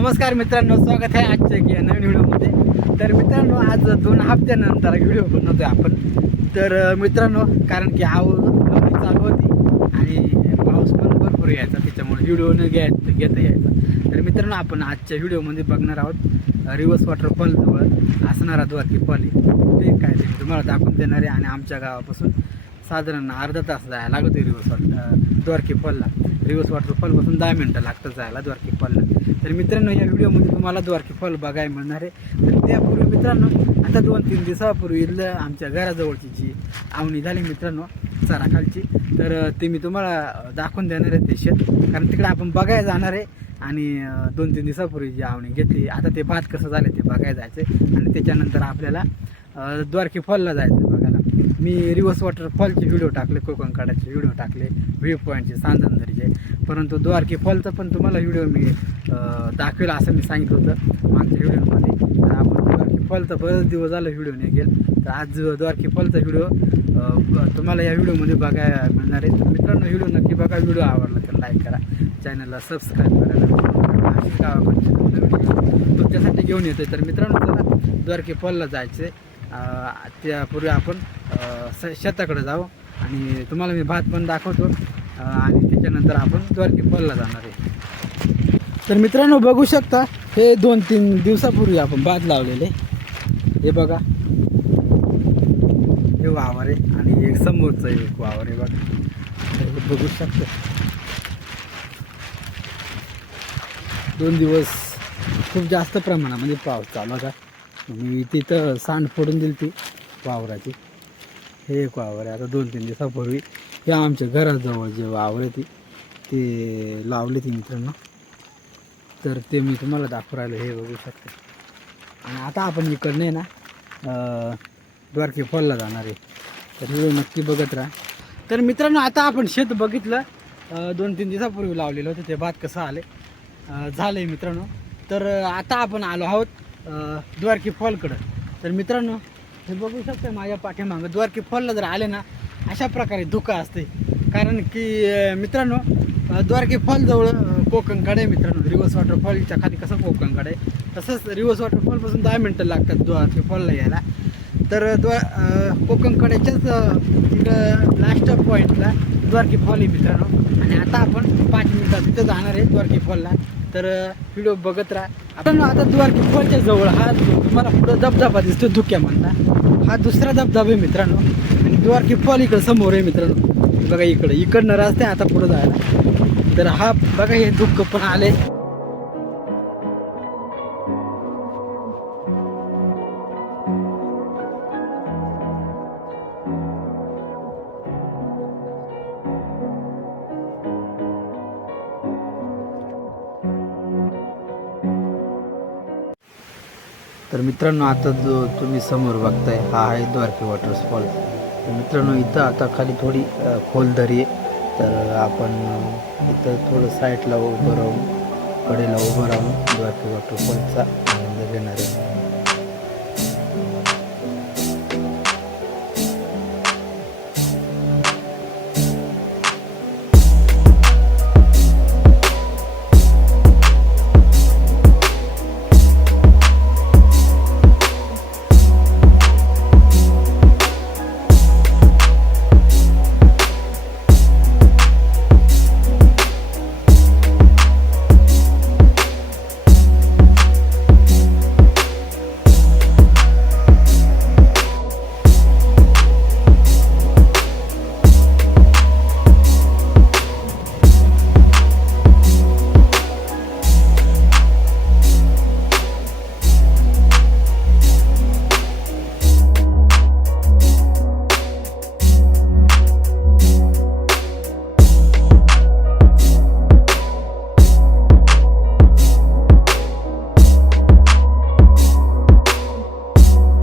नमस्कार मित्रांनो स्वागत आहे आजच्या एक या नवीन व्हिडिओमध्ये. तर मित्रांनो आज दोन हप्त्यानंतर व्हिडिओ बनवतोय आपण. तर मित्रांनो कारण की आव चालू होती आणि पाऊस पण भरपूर यायचा त्याच्यामुळे व्हिडिओ न घ्याय घेता यायचा. तर मित्रांनो आपण आजच्या व्हिडिओमध्ये बघणार आहोत रिवर्स वॉटरफॉल असणारा द्वारकी फॉल आहे. ते काय ते तुम्हाला दाखवून देणार आहे आणि आमच्या गावापासून साधारण अर्धा तास जायला लागतो रिवर्स वॉटर द्वारकी फॉलला. रिवर्स वॉटरफॉलपासून दहा मिनटं लागतं जायला द्वारकी फॉलला. तर मित्रांनो या व्हिडिओमध्ये तुम्हाला द्वारकी फॉल बघायला मिळणार आहे. तर त्यापूर्वी मित्रांनो आता दोन तीन दिवसापूर्वी आमच्या घराजवळची जी आवणी झाली मित्रांनो चाराखालची तर ते मी तुम्हाला दाखवून देणार आहे ते शेत. कारण तिकडे आपण बघायला जाणार आहे. आणि दोन तीन दिवसापूर्वी जी आवणी घेतली आता ते भात कसं झालं ते बघायला जायचं आणि त्याच्यानंतर आपल्याला द्वारकी फॉलला जायचं बघायला. मी रिवर्स वॉटरफॉलचे व्हिडिओ टाकले कोकण काढायचे व्हिडिओ टाकले व्ह्यू पॉईंटचे सांदनदरीचे. परंतु द्वारकी फॉलचा पण तुम्हाला व्हिडिओ मी दाखवेल असं मी सांगितलं होतं मागच्या व्हिडिओमध्ये तर आपण द्वारकी फॉलचा बरेच दिवस झालं व्हिडिओ निघेल तर आज द्वारकी फॉलचा व्हिडिओ तुम्हाला या व्हिडिओमध्ये बघायला मिळणार आहे. तर मित्रांनो व्हिडिओ नक्की बघा. व्हिडिओ आवडला तर लाईक करा. चॅनलला सबस्क्राईब करायला गावाकडचे तुमच्यासाठी घेऊन येतोय. तर मित्रांनो चला द्वारकी फॉलला जायचं आहे त्यापूर्वी आपण स- शेताकडे जाऊ आणि तुम्हाला मी भात पण दाखवतो आणि त्याच्यानंतर आपण द्वारकी फॉलला जाणार आहे. तर मित्रांनो बघू शकता हे दोन तीन दिवसापूर्वी आपण भात लावलेले. हे बघा. हे वावर आहे आणि एक समोरचं एक वावर आहे बघा. हे बघू शकतो. दोन दिवस खूप जास्त प्रमाणामध्ये पाऊस चालू होता मी तिथं सांड फोडून दिली ती वावराची. हे एक वावर आहे. आता दोन तीन दिवसापूर्वी हे आमच्या घराजवळ जे वावर आहे ती ते लावले ती मित्रांनो. तर ते मी तुम्हाला दाखवू राहिलो. हे बघू शकते. आणि आता आपण इकडनं आहे ना द्वारके द्वारकी फॉलला जाणार आहे. तर व्हिडिओ नक्की बघत राहा. तर मित्रांनो आता आपण शेत बघितलं. दोन तीन दिवसापूर्वी लावलेलं होतं. ते भात कसं आले झालं आहे मित्रांनो. तर आता आपण आलो आहोत द्वारकी फॉलकडं. तर मित्रांनो हे बघू शकता माझ्या पाठीमागं द्वारकी फॉलला जर आले ना अशा प्रकारे धुका असते कारण की मित्रांनो द्वारकी फॉलजवळ कोकणकडे आहे मित्रांनो. वॉटर वॉटरफॉलच्या खाली कसं कोकणकडे आहे? तसंच रिव्हर्स वॉटरफॉलपासून दहा मिनटं लागतात द्वारकी फॉलला यायला. तर द्वा अं, कोकणकड्याच्याच तिथं लास्ट पॉईंटला द्वारकी फॉल आहे मित्रांनो. आणि आता आपण पाच मिनटात तिथं जाणार आहे द्वारकी फॉलला. तर व्हिडिओ बघत राहा. आपण आता द्वारकी जवळ हा तुम्हाला पुढं धबधबा दिसतो धुक्या म्हणता. हा दुसरा धबधबा आहे मित्रांनो. आणि द्वारकी फॉल इकडं समोर आहे मित्रांनो. बघा इकडं. इकडनं रस्ते आता पुढं जायला. तर हा बघा हे दुःख पण आले तर मित्रांनो आता जो तुम्ही समोर बघताय हा आहे द्वारके वॉटरफॉल तर मित्रांनो इथं आता खाली थोडी खोल धरी आहे. तर आपण इथं थोडं साईडला उभं राहून कडेला उभं राहून द्वारके वॉटरफॉलचा आनंद घेणार. आहे